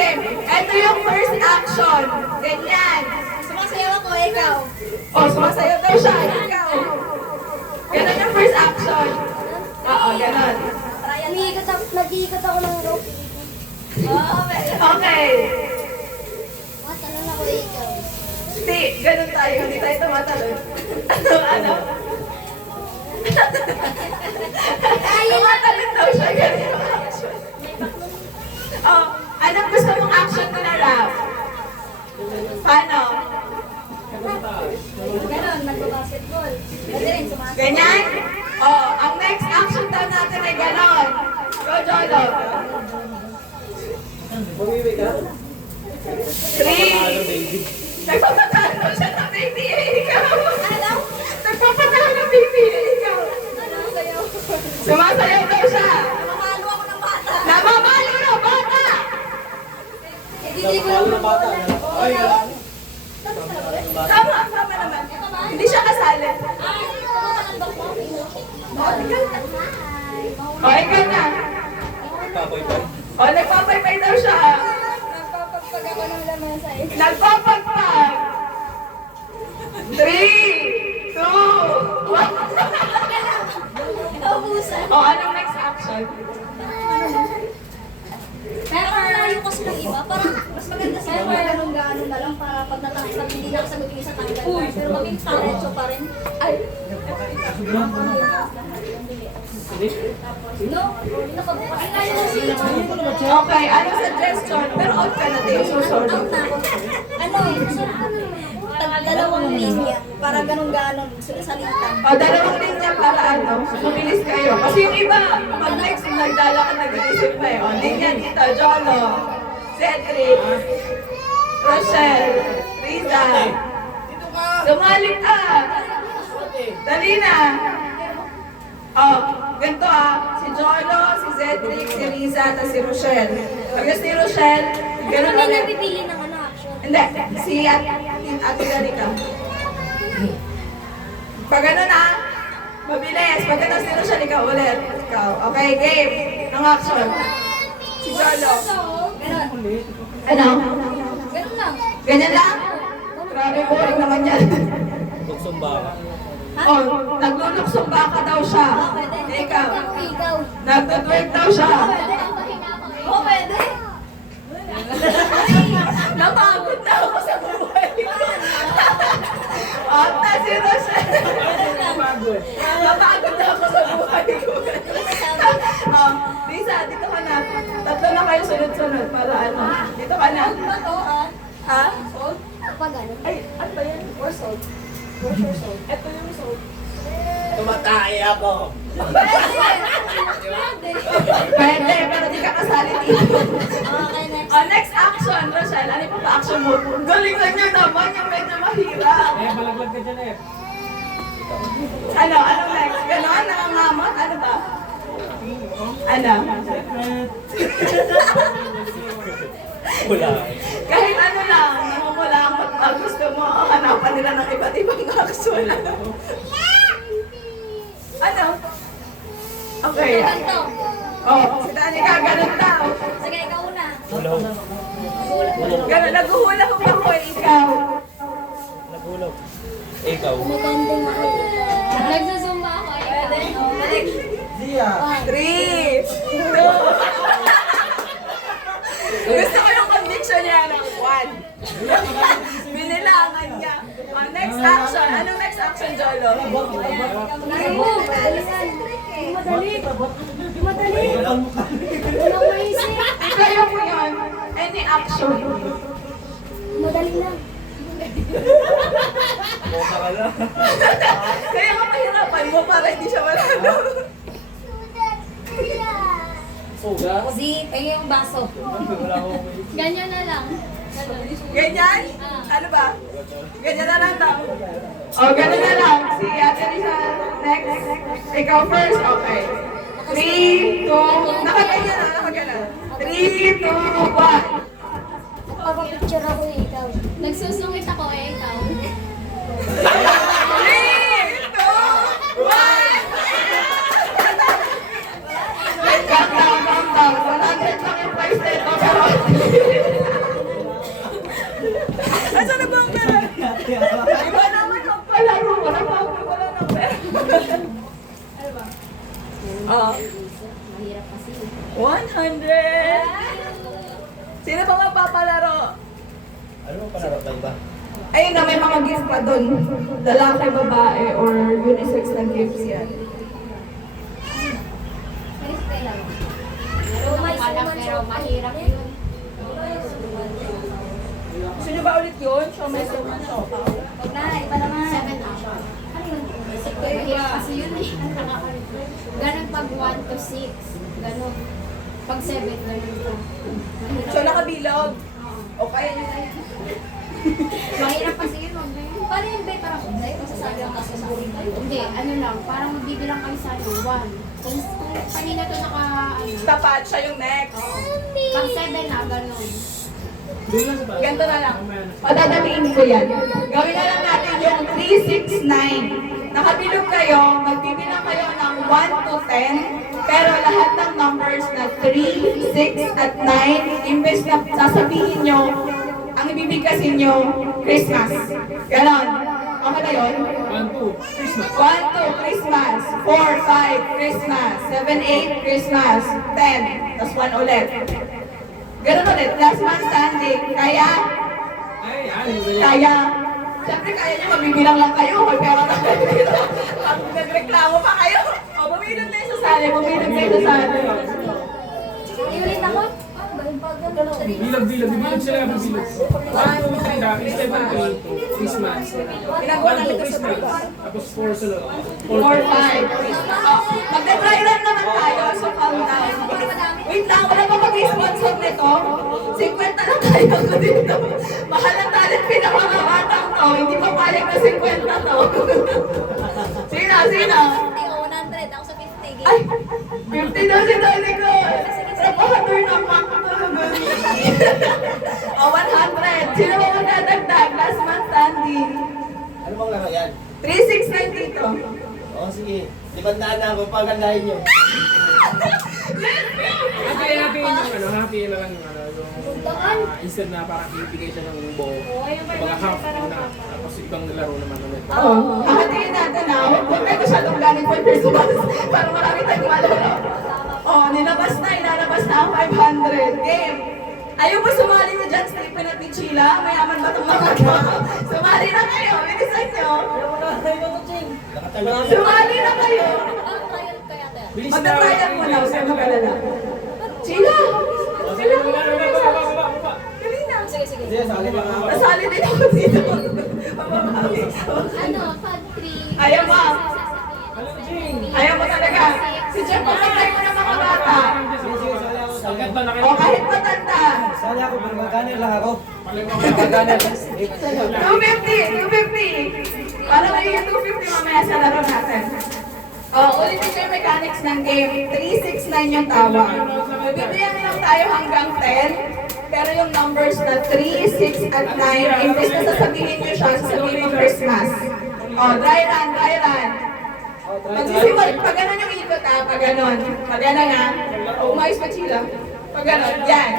game. Ito yung first action. Ganyan. Sumasayaw ako, ikaw. Oh, sumasayaw daw siya. Ikaw. Ganun yung first action. Oo, ganun. Nag-iikot ako ng rope. Okay. Matalon ako, ikaw. Hindi, ganun tayo. Hindi tayo tumatalon. Ano? Tumatalon daw siya. Ganun yung action. Oh, anong gusto mong action ko na rap? Paano? Ganon, nagbabasketball. Pwede rin, sumasayaw. Ganyan? Oh, ang next action daw natin ay ganon. Go, Jolo. 3. Nagpapatalo siya ng baby eh, ikaw. Ano? Nagpapatalo ng baby eh, ikaw. Ano? Sayaw. Sumasayaw daw siya. Namamalo ako ng bata. Namamalo na, bata! Hindi ko lang ng bata. Ay, Tama, tama naman. Hindi siya kasali. Ay, tumatalon ba ko? O, ikaw na. Kapoy-poy. O, nagpapaypay daw siya. Nagpapagpag ako ng lamesa eh. Nagpapagpag. 3, 2, 1. Naubusan. O, anong next action? Pero malayo kasi ng iba, parang mas maganda sa mga ganun-ganon na lang para pag natakot hindi na kasagot yung isa tanggal na. Pero maging talenso pa rin. Ay! No? Nakapagpakinayo mo si Okay, anong suggestion? Pero out ka na, Teo. So sorry. out na ako. Ano eh, dalawang linya para ganun-ganon salita. O, dalawang linya para ano, mabilis kayo. Kasi yung iba, pag next, yung nagdala ka, nag-iisip pa eh. O, linya dito, Jolo, Cedric, Rochelle, Riza. Sumalik ka. Dali na. O, ganito si Jolo, si Cedric, si Riza, at si Rochelle. Pag si Rochelle, ganun Kami ulit. napipili ng ano action. Hindi, si Ate Danica. Pag ano na, mabilis. Pag ano si Rochelle, ikaw ulit. Ikaw. Okay, game. Ang action. Si Jolo. Ganun. Ano? Ganun lang. Ganyan lang? Grabe, boring naman yan. Buksong baka. Oh, nagluluksong baka daw siya. Pwede. Ikaw. Ikaw. Nagtutwerk daw siya. Pwede. Oo, pwede. Napagod na ako sa buhay. At na si Rochelle. Napagod na ako sa buhay ko. Lisa, dito ka na. Tatlo na kayo sunod-sunod para ano. Dito ka na. Ano ba to, ah? Ha? Pag ano? Ay, ano ba yan? Or salt? Or salt? Ito yung salt. Tumatay ako. Pwede, pero di ka kasali dito. Okay, next. Next action, Rochelle. Ano yung pa-action mo? Galingan nyo naman yung medyo mahirap. Balaglag ka dyan eh. Ano next? Ganon? Nangangamot? Ano ba? Ano? Wala. Kahit ano lang, namumulangot pa. Gusto mo, hanapan nila ng iba't ibang action. Ano? Okay. Ganito. Oh, si Danica, ganun daw. Sige, ikaw una. Hulaw. Ganun, naguhula ko pa ko, ikaw. Nagulaw. Ikaw. Magandang makikita. Nagsusumba ako. Pwede. Zia. 3, 2. Gusto ko yung conviction niya ng 1. Binilangan niya. Next action. Anong next action, Jolo? Madali. Madali. Walang maisip. Kaya mo yun. Any action. Madali lang. Boka ka lang. Kaya mapahirapan mo para hindi siya malalo. Suga. Si, pengen yung baso. Wala akong may... Ganyan na lang. Ganyan? Ano ba? Ganyan na lang daw. O, ganun na lang. Si Ate Lisa, next. Ikaw first. Okay. 3, 2, nakaganyan na, nakaganyan. 3, 2, 1. Pagpapicture ako eh, ikaw. Nagsusungit ako eh, ikaw. 3, 2, 1. Calm down, calm down. 100 lang yung price nito. Sino pa magpapalaro? Ano mo palaro ba iba? Ayun na, may mga gift pa doon. Lalaki, babae, or unisex na gifts yan. Pero may Pero mahirap yun. Gusto nyo ba ulit yun? Show me so much. Huwag na, iba naman. 7 hours. Ano yun? Mahirap kasi yun eh. Ganun pag 1 to 6. Ganun. Pag 7, ganun pa. So, nakabilog. O kaya nyo na yan. Mahirap kasi yun. Huwag na yun. Paano yun, Bay? Parang hindi. Masasabi ang kaso sa akin kayo. Hindi, ano lang. Parang magbibilang kayo sa 1. Kung kanina to naka, ano. Tapat siya yung next. Pag 7 na, ganun. Ganito na lang. Padadamiin ko yan. Gawin na lang natin yung 3, 6, 9. Nakabilog kayo, magbibilang kayo ng 1 to 10, pero lahat ng numbers na 3, 6, at 9, imbes na sasabihin nyo, ang ibibigkasin nyo, Christmas. Ganon. Okay na yun? 1, 2, Christmas. 1, 2, Christmas. 4, 5, Christmas. 7, 8, Christmas. 10. Tapos 1 ulit. Ganun ulit. Last man standing. Kaya? Ay, ano ba yan? Kaya? Siyempre kaya nyo, mabibilang lang kayo. May pera na kayo dito. Pag nagreklamo pa kayo. O, bumilog tayo sa sali. Bumilog tayo sa sali. Iulit ako? Bilag. Bilag sila. Bilag. 1, 2, 3 na. Instead of 3, Christmas. Ginagawa 1, namin 2, ito sa Christmas. trabaho. Tapos 4 sila. 4, 5. Magda-dry run naman tayo. So, calm down. Wait lang, wala pa mag-sponsor nito. 50 lang tayo ko dito. Mahal ang talent pinakamatang to. Hindi pa payag na 50 to. Sino? 100. Ako sa 50. Ay, 50 daw si Tony ko. Trabahador na makatulog. O, 100. Sino ba magdadagdag? Last man standing. Ano bang laro yan? 369 dito. Oo, sige. Libandaan na ako. Pagandahin nyo. Happy natin yung ano. Happy na lang yung ano. Instead na parang ibigay siya ng buo. Mga half na. Tapos ibang laro naman ulit. Oo. Hahatiin natin na. Huwag kayo masyadong galing for Christmas. Para marami tayong malaro. Oo, nilabas na. Inalabas na ang 500. Game. Ayaw ba sumali na dyan, Stephen at Michila? Mayaman ba itong mga to? Sumali na kayo. Bilisan nyo. Nakatagal. Sumali na kayo. Ang trial kaya tayo. Bilis Magta-trial mo na. Huwag kayo mag-alala. Chila! Chila! Baba. Dali na. Sige. Sige, sali lang ako. Nasali din ako dito. Mamahawi. Ano, pag 3. Ayaw mo. Alam, Jing. Ayaw mo talaga. Si Jeff, pagkatay mo ng mga bata. Sige, sali ako. Sagad ba na O kahit matanda. Sali ako, pero magkano lang ako. Magkano lang. 250. Para may 250 mamaya sa laro natin. Ulitin ko yung mechanics ng game. 369 yung tawag. Bibigyan lang tayo hanggang 10. Pero yung numbers na 3, 6, at 9, imbes na sasabihin nyo siya, sasabihin mo Christmas. Dry run. Magsisimula, pag gano'n yung ikot pag gano'n. Pag gano'n umayos pa chila. Pag gano'n, yan.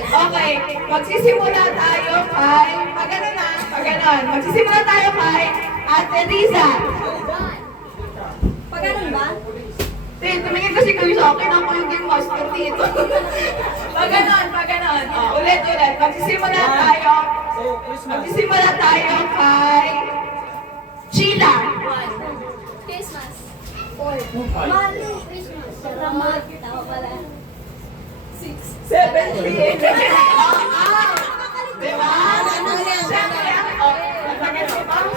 Okay, magsisimula tayo kay, pag gano'n, magsisimula tayo kay Ate Riza. Pag ganun ba? Tumingin kasi kayo sa akin, ako yung game master dito. Pag gano'n. Ulit. Magsisimula tayo kay Sheila. Christmas. 4. Mali. Christmas. Salamat. Tama pala. 17. Diba? Siyempre,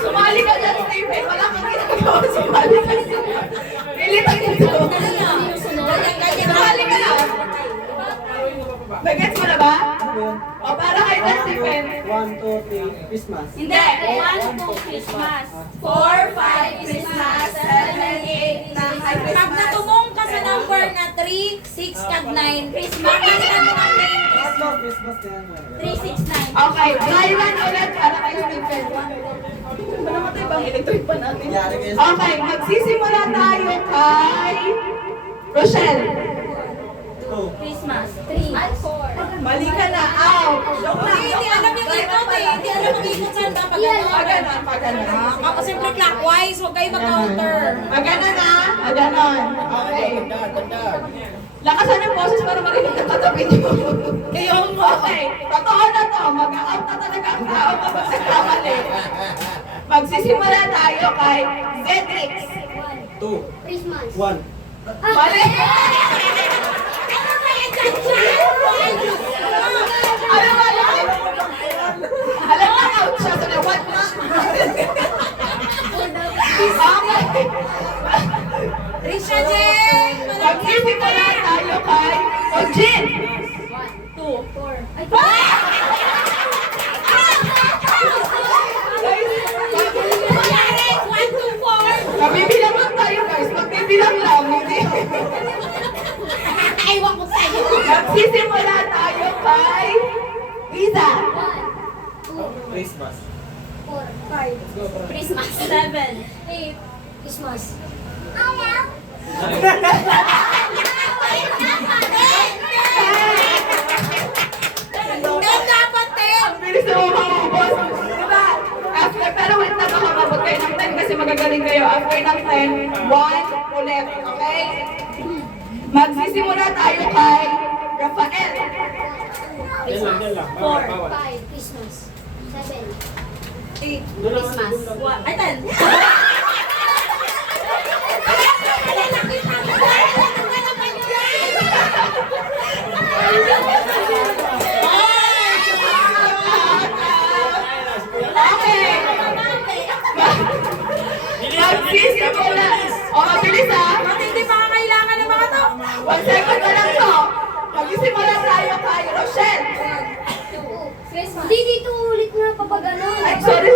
sumali ka dyan, Stephen. Wala kang ginagawa. Sumali ka dyan. Pilit ang ito. Sumali ka na. Bagets mo na ba? O para kay na, Stephen. 1, 2, 3, Christmas. Hindi. 1 to Christmas. 4, 5, Christmas, 7, 8, 9. Pag natumong ka sa number na 3, 6, at 9, Christmas. Christmas na yan. 3, 6, 9. Okay, try one ulit para kay Stephen. Ba namatay bang electric pa natin? Yari kayo. Okay, magsisimula tayo kay Rochelle. Christmas. 3. Ay, 4. Mali ka na. Out. Joke lang. Hindi alam yung ikot eh. Hindi alam yung ikot saan dapat Pag ganon. Ako siyempre clockwise. Huwag kayo mag-counter. Pag ganon. Okay. Tandaan. Lakasan yung boses para marinig ang katabi niyo. Okay, totoo na to. Mag-out na talaga ang tao kapag nagkamali. Magsisimula tayo kay Cedric. 2. Christmas. 1. Mali! Ano ba yun? Alam mo, out siya. So, what na? Okay. Risha Jen! Magsisimula tayo kay Ojin. 1, 2, 4. Ay, Mabibilang lang tayo guys. Magbibilang lang. Hindi. Ewan ko sa'yo. Magsisimula tayo kay Riza. 1, 2, Christmas. 4, 5, Christmas. 7. 8, Christmas. Dapat Ang bilis na umabos. Diba? After, pero wait na baka mabot kayo ng 10 kasi magagaling kayo. After ng 10, 1 ulit. Okay? Magsisimula tayo kay Rafael. Yan lang. 4. Bawal. 5, Christmas. 7, 8. Christmas. 1. Ay, 10. Okay. Magsisimula. O, mabilis ha. Hindi pa kailangan ng mga to. 1 second na lang to. Magsisimula tayo kay Rochelle. 2, Christmas. Hindi dito ulit na kapag ano. Ay, sorry.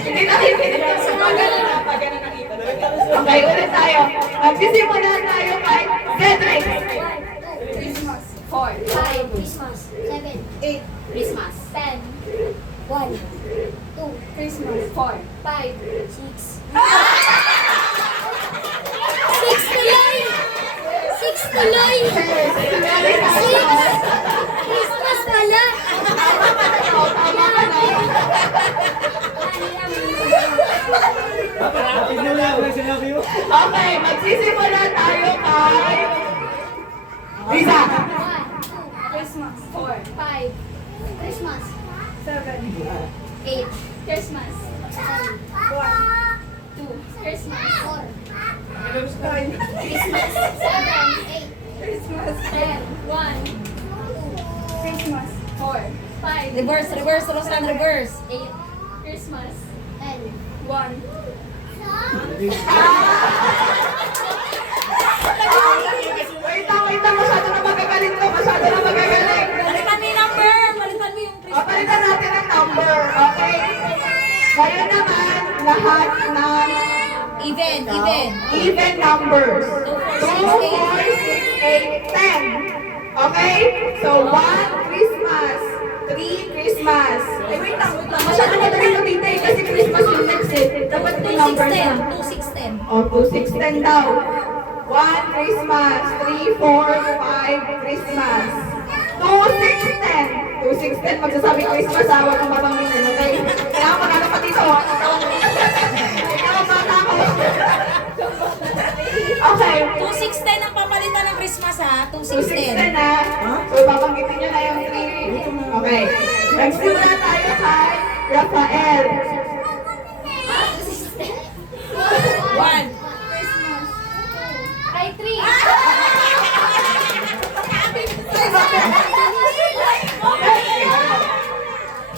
Hindi nakikinig ako sa mga ganun na. Pag ganun nakita. Okay, ulit tayo. Magsisimula tayo kay Cedric. 1, 2, Christmas. 4, 5, Christmas. 7, 8, Christmas. 10, 1, 2, Christmas. 4, 5, 6. 6 tuloy! 6 tuloy! 6! Christmas pala! Tama ka na. Dapat na lang ang sinabi mo. Okay, magsisimula tayo kay Riza. 1, 2, Christmas. 4, 5, Christmas. 7, 8, Christmas. 10, 1, 2, Christmas. 4, Christmas. 7, 8, Christmas. 10, 1, 2, Christmas. 4, 5, Reverse. Rosan, reverse. 8, Christmas. 10, 1. Wait lang. Masyado na magagaling to. Palitan mo yung number. Palitan mo yung Christmas. Palitan natin ang number. Okay? Ngayon naman, lahat ng Even. even numbers. 2, 4, 6, 8, 10. Okay? So, 1 Christmas, 3 Christmas. Ay, wait lang. Masyado madali kabinte eh, kasi Christmas yung next eh. Dapat 2 numbers na. 2, 6, 10. O, 2, 6, 10 daw. 1 Christmas, 3, 4, 5 Christmas. 2, 6, 10. 2, 6, 10. Magsasabi Christmas, huwag kang mabanggitin, okay? Kaya ako magano pa dito. Ikaw ang bata ko. Okay. 2, 6, 10 ang papalitan ng Christmas ha. 2, 2, 6, 6, 10. 10 na. So, babanggitin nyo na yung 3. Okay. Nagsimula tayo kay Rafael. 1. Christmas. Ay, 3.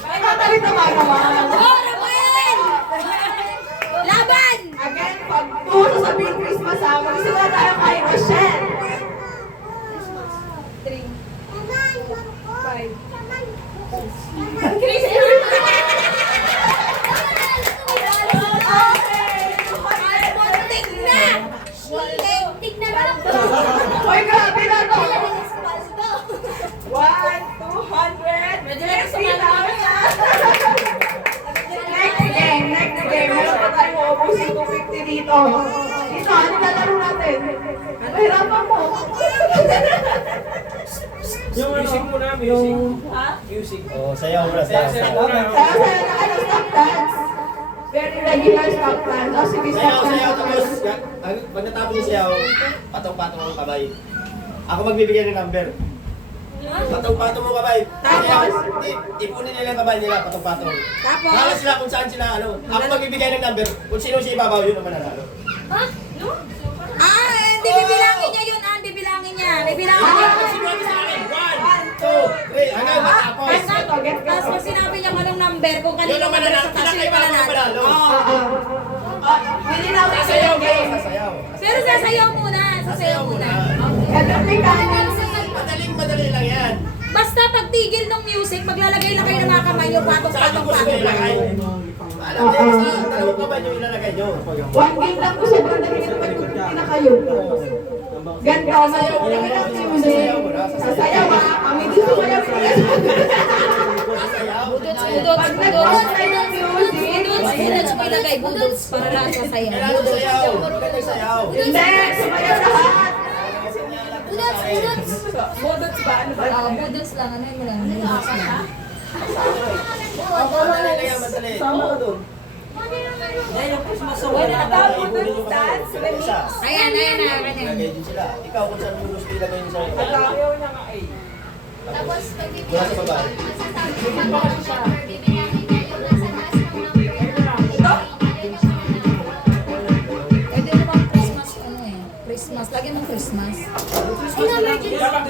Ay, katalito ba naman? Oh, Rafael! Laban! Again, pag 2 sasabihin Christmas ha, magsimula tayo kay Rochelle. 3. 5. Muntik na! Muntik na lang. Hoy, grabe na to. Christmas to. 1, 200. Medyo lang sumama. Next game. Meron pa tayo maubusin 250 dito. Dito, ano lalaro natin? Mahirapan mo. Yung Music muna, yung... music. Oh, sayaw muna, sayaw. Saya na ano, stop dance. very regular stock plan. Tapos si Miss Sayaw, Stock plan sayaw, po tapos pag natapos yung sayaw, patong-patong ang kamay. Ako magbibigay ng number. Patong-patong mo kamay. Tapos? Ipunin nila ang kamay nila, patong-patong. Tapos? Bahala sila kung saan sila, ano. Ako magbibigay ng number, kung sino siya ibabaw, yun ang mananalo. Hindi bibilangin niya yun, bibilangin niya. Bibilangin niya. Sinabi sa akin, 1, 2, 3, hanggang matapos. Tapos pag sinabi niya anong number, kung Yun kanino ang number mananalo, sa taas, yun yung pinakaibabaw ang mananalo. manalo. Nilinawin ko Sasayaw yung kayo, game. sasayaw. Pero sasayaw muna. Sasayaw muna. Every time. Madaling-madali lang yan. Basta pag tigil ng music, maglalagay lang kayo ng mga kamay nyo, Saan yung gusto patong-patong-patong nyo ilagay? Alam niyo, sa dalawang kamay nyo ilalagay nyo. One game lang po sobrang dami ng pagkukunti na kayo. Ganda, malamig ang music. Sasayaw ha. Kami dito sumayaw. Sasayaw. Pag nag-pause kayo ng music. Budots mo ilagay, budots para lahat sasayaw. Kailangan sayaw. Kailangan sayaw. Hindi, sumayaw lahat. Budots ba? Ano ba? Budots lang. Ano yung lang? Budots lang. Madali lang yan, madali. Sama ka doon. Ayan. Ilagay din sila. Ikaw kung saan yung gusto ilagay yung sayo. Tapos, Mula sa baba. pwede naman Christmas, Christmas. Lagyan ng Christmas. Dapat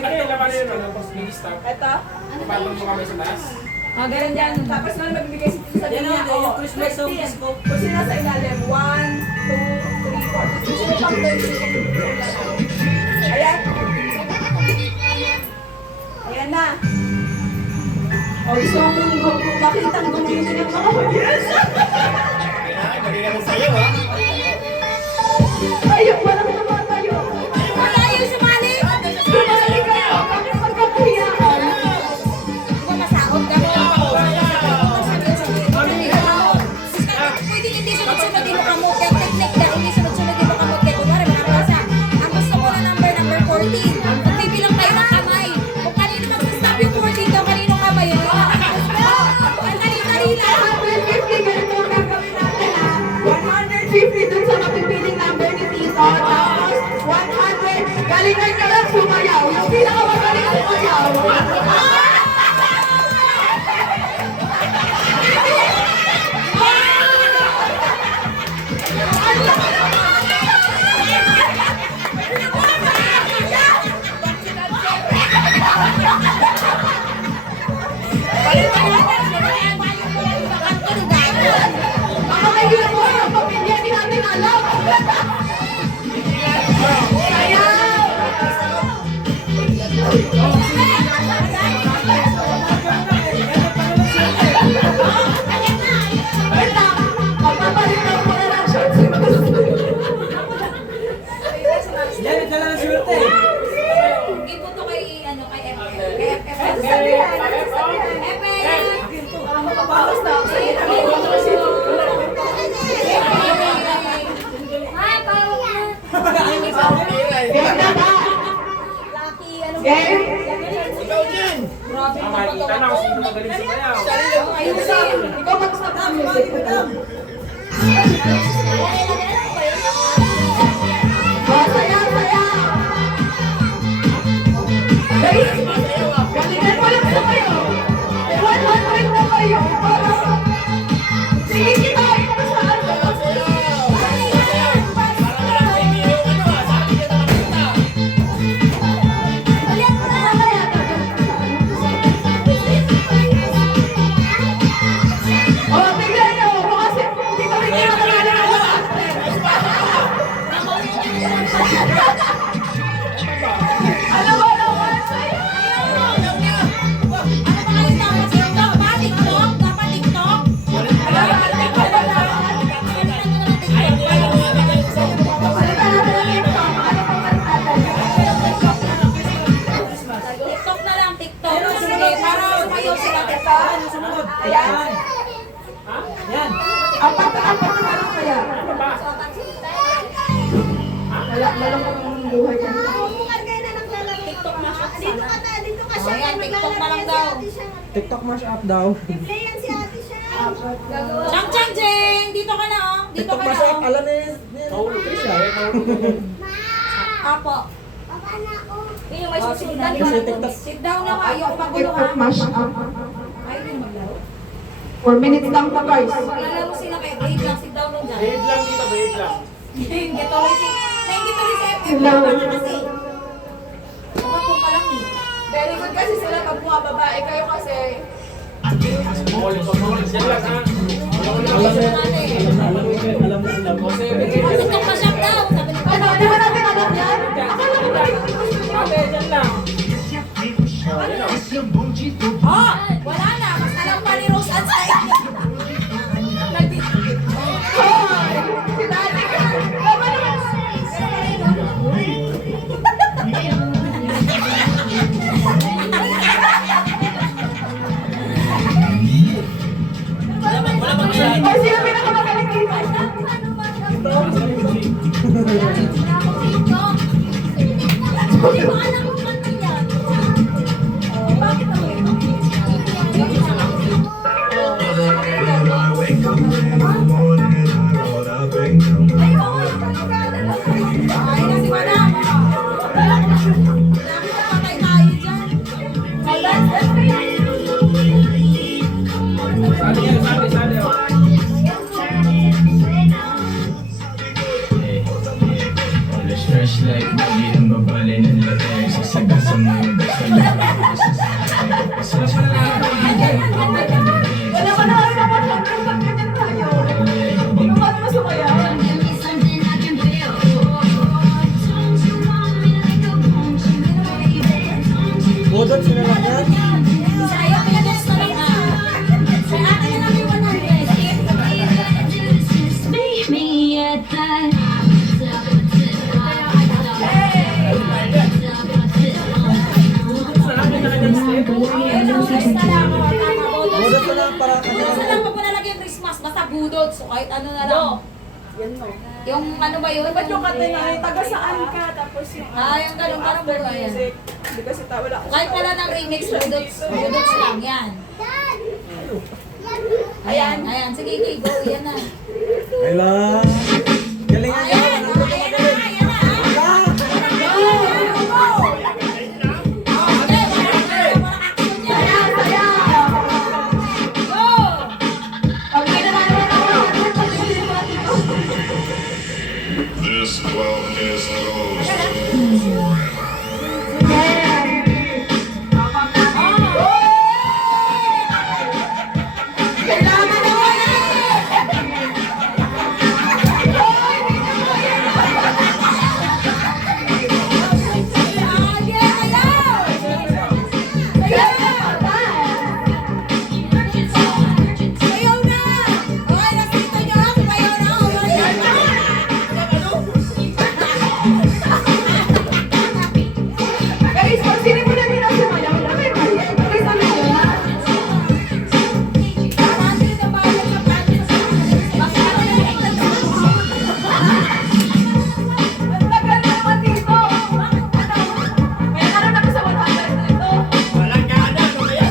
yun, ano, tapos mini-start. Ito. Patong mo kami sa taas. Ganun yan. Tapos na magbibigay sa kanya. Oh, Christmas song disco. Kung sino sa ilalim. 1, 2, 3, 4. Sino pang 30? Ayan. Ayan na. O, gusto mong makita ang gumayon ng mga audience. Kailangan, magiging ng sayo, ha? Ayun, walang tumatayo. Wala yung sumali! Sumali kayo. Kami magkakuhiyakan. Kung masaot ka mo. Pwede hindi sunod-sunod din mo kamot. Kaya technique na hindi sunod-sunod din mo kamot. Kaya kumari, makakasa. Ang gusto ko na number 14. Magbibilang tayo ng kamay. Kung kanino mag-stop yung 14 daw, kanino kamay yun. Ang dali-dali lang. 150, ganito ang gagawin natin ha. 150 dun sa mapipiling number ni Tito. Tapos 100, galingan nyo lang sumayaw. Yung pinakamagaling sumayaw. Baka may ginawa mo ang pamilya, di natin alam. Wait lang, magpapalit lang muna ng shorts. Yan, ito lang ang swerte. Ipo to kay, kay FF. Kay FF. Makapalos na ako sa inyo. Game na ba? Game? Ikaw din. Ah, makikita na kung sino magaling sa bayaw. Ayusin. Ikaw mag-stop ng music. Sayaw, sayaw. Guys, galingan mo lang sumayo. 100 na kayo. Sige kita, ito sa ano. Oh, tignan nyo. Kasi hindi kami kinakalaga ng Ano ba naman sa'yo? TikTok na lang, TikTok. Sige, para sumayaw sila. Ayan. Apat na lang kaya. Wala lang kami buhay dyan. TikTok na siya. Dito ka siya. Ayan, TikTok na lang daw. TikTok mash up daw. Play yan si ate siya. Chang Chang Jeng! Dito ka na oh. Dito ka na oh. Alam ni Mahulog ka siya. Mahulog ka. Apo. Yun yung may susundan. Sit down na kayo. Pagulo ha. Mash up. Ay, hindi maglaro. 4 minutes lang to guys. Maglalaro sila kayo. Wait lang. Sit down lang dyan. Behave lang dito, behave lang. Nainggit tuloy si FF. Wala na kasi. Kapag pa lang eh. Very good kasi sila pag bumababae kayo kasi. Mahulog ka, mahulog. Yan lang ha. Alam mo. Kasi, Kasi kung masyap daw. Sabi ni Ano, di ba natin alam yan? ate, dyan lang. Oh! Wala na. Mas alam pa ni Rose at sa inyo. Hoy! Si Daddy ka! Tama naman! Hoy, sino pinakamagaling dito? Ay, na si Madam. Nakapatay tayo dyan. Sali yan, sali. Fresh like bagi ang babali ng latay sa saga sa mga basta lang Wala ka na kami naman ganyan tayo. Ano ka naman sumayaw? Budot sila lang yan. Sa'yo, pinag-guess na lang ah. Sa akin na lang yung 100. Guess na lang oh. Tama, Budot na lang para Budot na lang pag nalagyan Christmas, basta budot. So kahit ano na lang. Yung ano ba yun? Ba't yung kanta niya, taga saan ka? Tapos yung Yung ganun, parang after buhay yan. music. Hindi kasi wala ko. Kahit wala ng remix, budots lang yan. Ayan. Sige, go. Yan na. Kailan? Galingan niya. Ayan na. This clown is lost. Guys, pag sino mo na nila sumayaw, bakit ba yan? Please, ano yun? Ang tagal na naman dito. May ano na ba sa 100 dito? Walang gana, kumaya.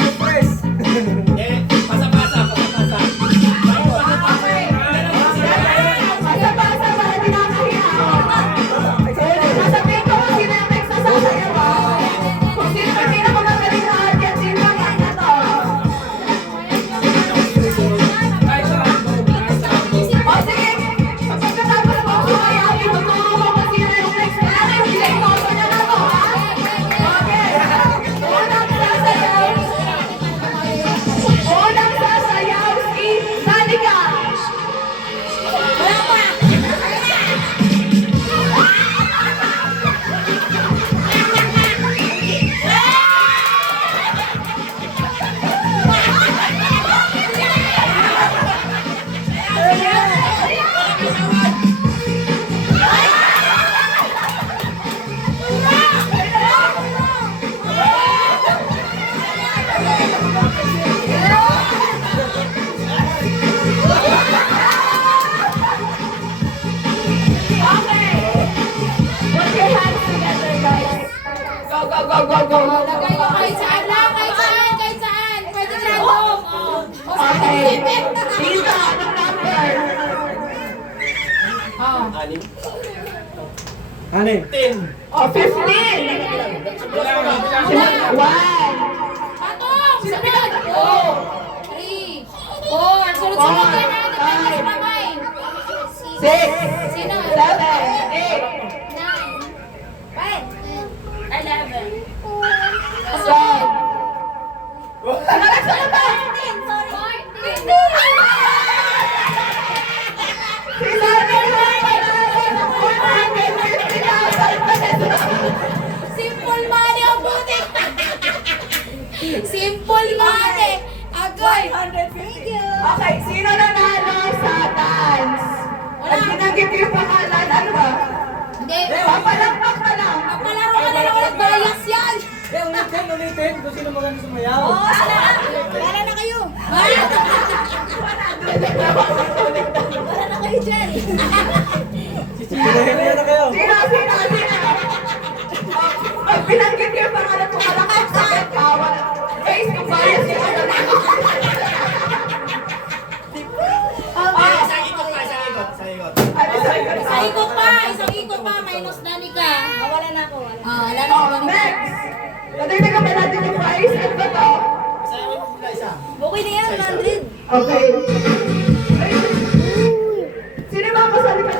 Surprise! Pasa-pasa. Okay. Basa-basa para di nakahiya. Sasabihin ko kung sino yung next na sasayaw. Kung sino yung pinakamagaling na adyat, sino yung kanya to. O sige, pagkatapos mo sumayaw, ituturo ko kung sino yung next na ano yung play moto niya na to, ha? Okay. Unang sasayaw si Danica. Okay. Put your hands together, guys. Go, go, go, go, go. Lagay ko kahit saan lang, kahit saan. Okay. Tita, anong number? Oh. Anim. Anim. 10. Oh, 15. One. Patong! Sunod! 2, 3, 4. Sunod-sunod ka na. Depende sa kamay. 6, Sino? 7, 8, 9, 10, 11. Kasunod. Pangalan sa iba. 14. Simple money ang buti. Simple money. Agoy. 150. Okay, sino nanalo sa dance? Wala. Pag binanggit ko yung pangalan, ano ba? Hindi. Papalakpak ka lang. Papalaro ka na lang ulit. Bias yan. Ulitin. Kung sino maganda sumayaw. Oo, wala na kayo. Wala na kayo dyan. Pinahinga na kayo. Sino? Pag binanggit ko yung pangalan, pumalakpak sakit, bawal. Guys, kung bias yung ano na. Isang ikot pa, isang ikot. Isang ikot. Isang ikot pa. Isang ikot pa. Minus Dani ka. Wala na ako. Wala na Oh, ako. next. Nadagdagan ba natin yung price? Ano ba to? Isang ikot muna isa. Okay na yan, 100. Okay. Sino ba ang kasali ka